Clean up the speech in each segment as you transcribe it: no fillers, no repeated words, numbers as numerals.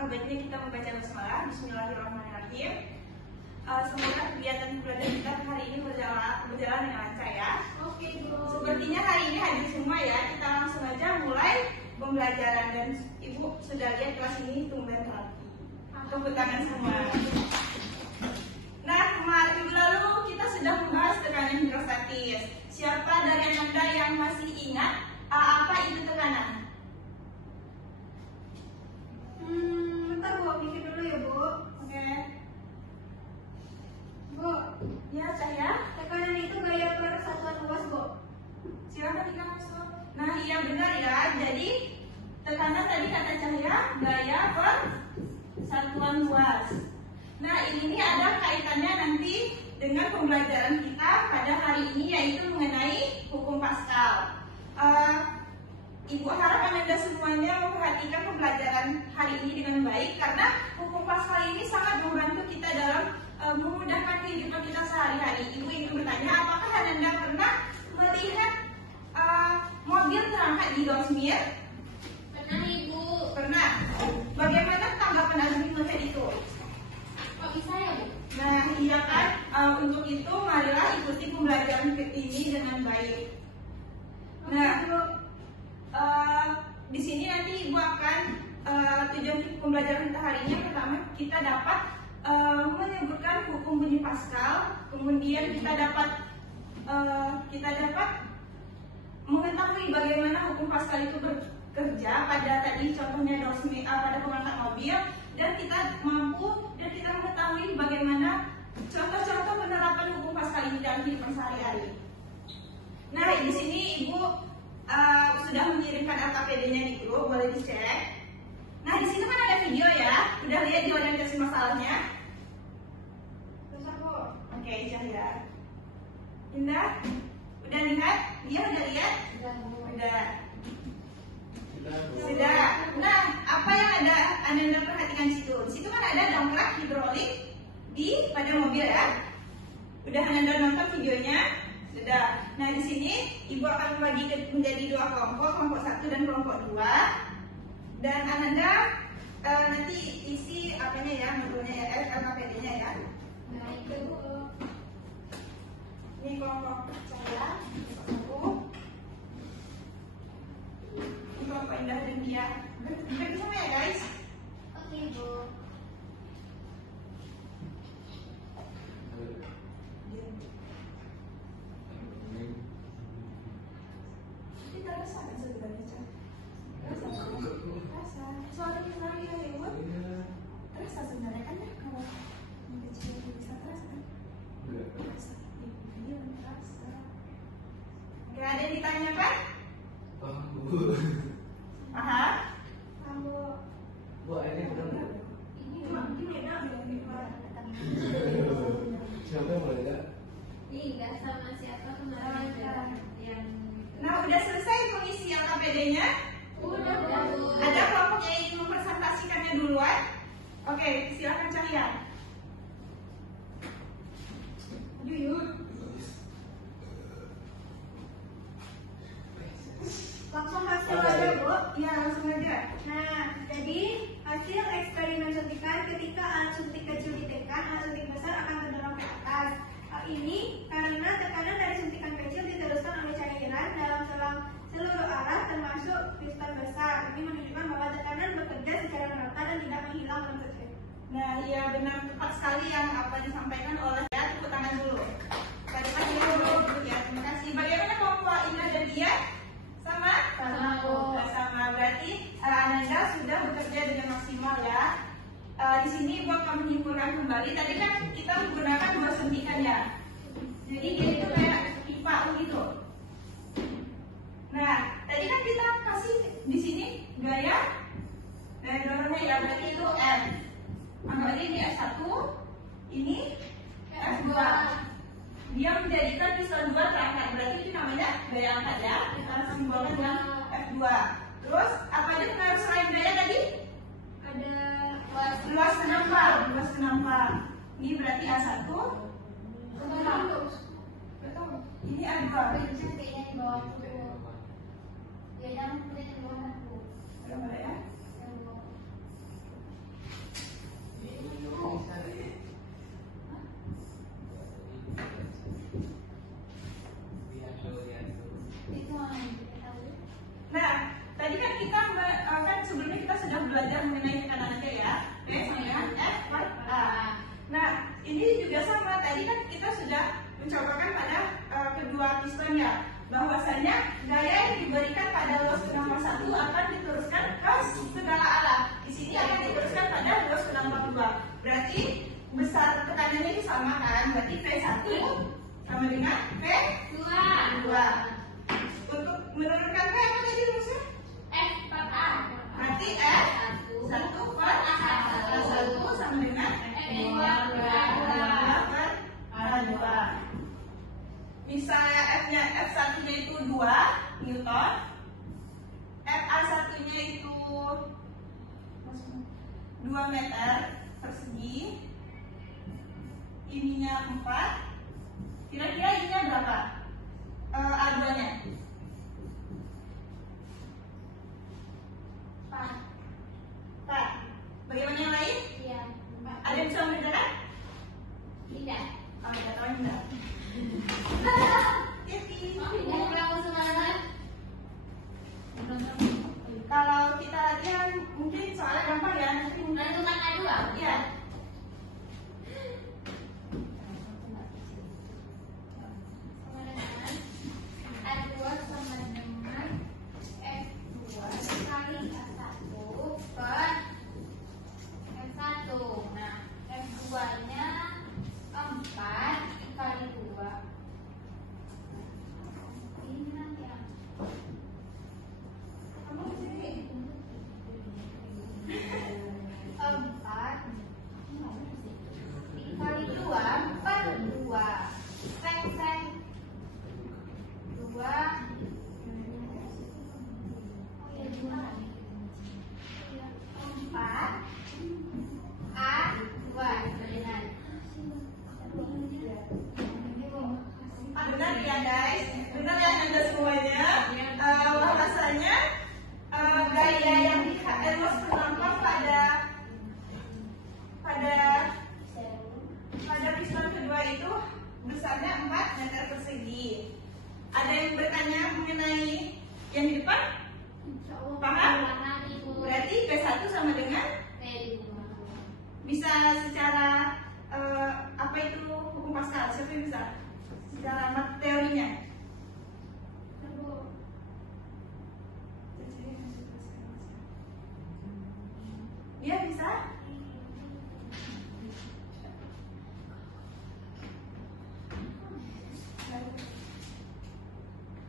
alangkah baiknya kita membaca basmalah. Bismillahirrahmanirrahim. Semoga kegiatan pembelajaran kita hari ini berjalan dengan lancar ya. Oke, Bu. Sepertinya hari ini hadir semua ya. Kita langsung aja mulai pembelajaran dan Ibu sudah lihat kelas ini tumben rapi. Tepuk tangan semua. Nah, kemarin minggu lalu kita sudah membahas tekanan hidrostatis. Siapa dari Anda yang masih ingat apa itu tekanan? Bentar Bu, mikir dulu ya Bu. Oke. Bu, Ya, saya. tekanan itu gaya per satuan luas Bu. Silakan kita masuk. Nah, iya benar ya. Jadi tekanan tadi kata Cahaya gaya per satuan luas. Nah, ini ada kaitannya nanti dengan pembelajaran kita pada hari ini, yaitu mengenai hukum Pascal. Ibu harap Anda semuanya memperhatikan pembelajaran hari ini dengan baik, karena hukum Pascal ini sangat membantu kita dalam memudahkan kehidupan kita sehari-hari. Ibu ingin bertanya, apakah Anda pernah melihat mobil terangkat di Dosmir? Pernah Ibu. Pernah. Bagaimana tanggapan Anda melihat itu? Kok bisa ya Bu? Nah, iya kan? Untuk itu marilah ikuti pembelajaran ini dengan baik. Nah, di sini nanti Ibu akan tujuan pembelajaran kita hari ini. Yang pertama, kita dapat menyebutkan hukum bunyi Pascal. Kemudian kita dapat mengetahui bagaimana hukum Pascal itu bekerja pada tadi contohnya pada pengangkat mobil, dan kita mengetahui bagaimana contoh-contoh penerapan hukum Pascal ini dalam kehidupan sehari-hari. Nah, di sini Ibu sudah mengirimkan LKPD-nya di grup, boleh dicek. Nah, di sini kan ada video ya, udah lihat di orientasi masalahnya? Bisa Bu. Oke, Cahaya. Indah, udah lihat? Dia udah lihat? Udah Bu. Udah. Sudah. Nah, apa yang Anda perhatikan di situ? Di situ kan ada dongkrak hidrolik pada mobil ya. Udah Anda nonton videonya? Sudah. Nah, di sini Ibu akan membagi menjadi dua kelompok 1 dan kelompok 2. Dan Anda nanti isi apanya ya, modulnya ya, LKPD-nya ya. Nah, itu Bu. Ini kelompok saya, aku. Ini kelompok Indah dan Dia. Bagi sama ya guys. Oke Bu. Kita rasa kan sebenarnya Cak? Rasa. Soalnya kita lagi ya Ibu. Rasa sebenarnya kan ya, kalau yang kecil itu bisa terasa kan? Rasa. Ini terasa. Oke, ada yang ditanyakan? Paham? Kamu ini benar nggak? ini Siapa yang boleh nggak? enggak sama siapa kemarin yang Nah, udah selesai mengisi LKPD-nya? udah Bu. Ada kelompok yang ingin mempresentasikannya duluan? Oke, silakan Cahaya. Yuk. Langsung hasil aja Bu. Iya, langsung aja. Nah, jadi hasil eksperimen suntikan ketika alat suntik kecil ditekan, alat suntik besar akan terdorong ke atas. Hal ini karena tekanan dari suntikan kecil diteruskan oleh cairan dalam seluruh arah termasuk piston besar. Ini menunjukkan bahwa tekanan bekerja secara merata dan tidak menghilang dalam saja. Nah, iya benar, tepat sekali yang apa disampaikan oleh ya. Tepuk tangan dulu. Terima kasih dulu ya. Terima kasih. Bagaimana kelompok Indah dan Dia? Sama? Sama. Berarti Ananda sudah bekerja dengan maksimal ya. Di sini buat kami menyimpulkan kembali. Tadi kan kita menggunakan 2 suntikan ya. Jadi dia itu kayak pipa begitu. Nah, tadi kan kita kasih di sini gaya dorongnya ya. Berarti itu F. Anggap aja ini F1, ini F2. Dia menjadikan piston 2 terangkat. Berarti itu namanya gaya angkat ya. Kita simbolkan dengan F2. Terus apa aja pengaruh selain gaya tadi? Ada Luas kenampar. Ini berarti A1. Ini A2. kayaknya di bawah ya, jangan di bawah aku. Berapa ya? 2. Berarti besar tekanannya ini sama kan? Berarti V1 sama dengan V2. Untuk menurunkan V apa tadi rumusnya? F per A. Berarti F 1 per A1 sama dengan F2 per A2. Misalnya F1-nya itu 2 Newton, FA1-nya itu 2 meter persegi, ininya 4, kira-kira ininya berapa? A2-nya? 4. Bagaimana yang lain? Iya. Ada yang bisa membedakan? Tidak. Oh, tidak tahu enggak. Kalau kita latihan mungkin soalnya gampang ya, nanti Menentukan A2. Iya. A2 sama dengan F2 kali A1 per F1. Nah, F2-nya 4 kali 2. Ini nanti ya. Kamu di sini. 4 kali 2 per 2. Seng 2. Oh ya 2. 4 A2 benar. Benar ya guys, benar ya anda semuanya. Bahasanya gaya yang harus terdampar pada piston kedua itu besarnya 4 meter persegi. Ada yang bertanya mengenai yang di depan? Paham? Berarti P1 sama dengan bisa secara apa itu hukum Pascal? Siapa yang bisa? Secara teorinya. Dia bisa?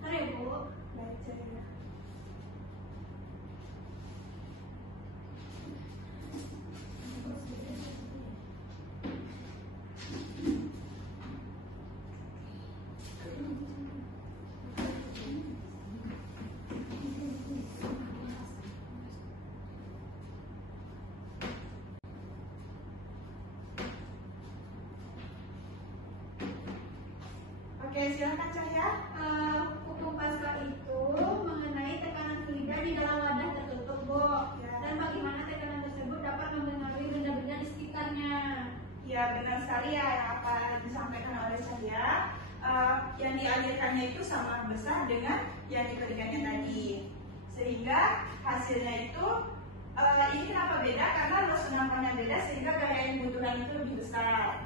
Mari Bu. Baca ya. Oke, silakan Cahya. Hukum Pascal itu mengenai tekanan fluida di dalam wadah tertutup, Bu. Ya. Dan bagaimana tekanan tersebut dapat mempengaruhi benda-benda di sekitarnya. Ya, benar sekali ya yang apa disampaikan oleh saya. Yang dialirkannya itu sama besar dengan yang diberikannya tadi, sehingga hasilnya itu ini kenapa beda? Karena luas penampungan beda sehingga gaya yang dibutuhkan itu lebih besar.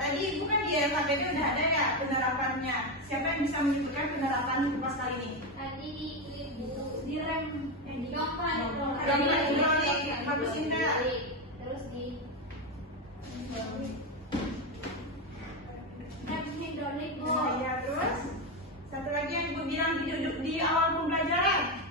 Tadi bukan di FKBB udah ada ya penerapannya. Siapa yang bisa menyebutkan penerapan rupas kali ini? Tadi di rem di dongkrak hidrolik, bagus Indra. Terus di rem hidrolik, Bu. Nah, ya terus satu lagi yang gue bilang di awal pembelajaran.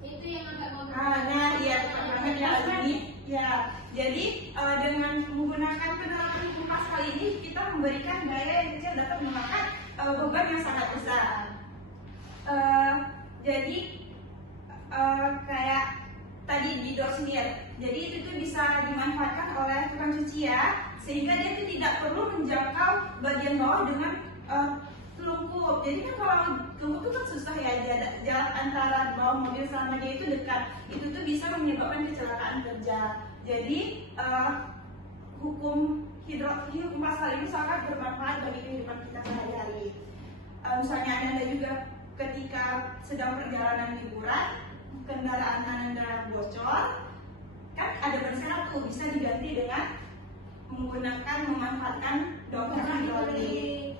Itu yang agak mau. Nah, iya tepat banget ya ini. Ya, jadi dengan menggunakan penerapan hukum Pascal ini kita memberikan gaya yang kecil dapat memakan beban yang sangat besar. Jadi kayak tadi di dorsmir, jadi itu tuh bisa dimanfaatkan oleh tukang cuci ya, sehingga dia tuh tidak perlu menjangkau bagian bawah dengan telungkup. Jadi kan kalau telungkup itu kan susah ya, jarak antara bawah mobil sama dia itu dekat, itu tuh bisa menyebabkan kecelakaan kerja. Jadi hukum Pascal ini sangat bermanfaat bagi kehidupan kita sehari-hari. Misalnya Anda juga ketika sedang perjalanan liburan, kendaraan Anda bocor, kan ada ban tuh bisa diganti dengan memanfaatkan dongkrak hidrolik.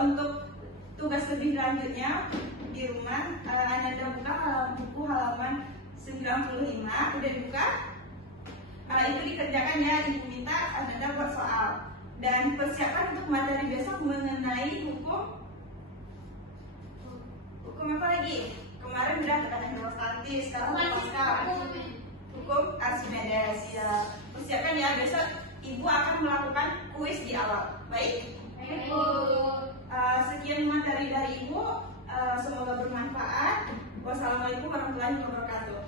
Untuk tugas lebih lanjutnya di rumah, Anda buka buku halaman 95, udah dibuka. Itu kerjakan ya, ibu minta Anda buat soal. Dan persiapan untuk materi besok mengenai hukum apa lagi? Kemarin udah tekanan hidrostatis, sekarang hukum Archimedes ya. Persiapkan ya, besok ibu akan melakukan kuis di awal. Baik? Sekian materi dari ibu, semoga bermanfaat. Wassalamualaikum warahmatullahi wabarakatuh.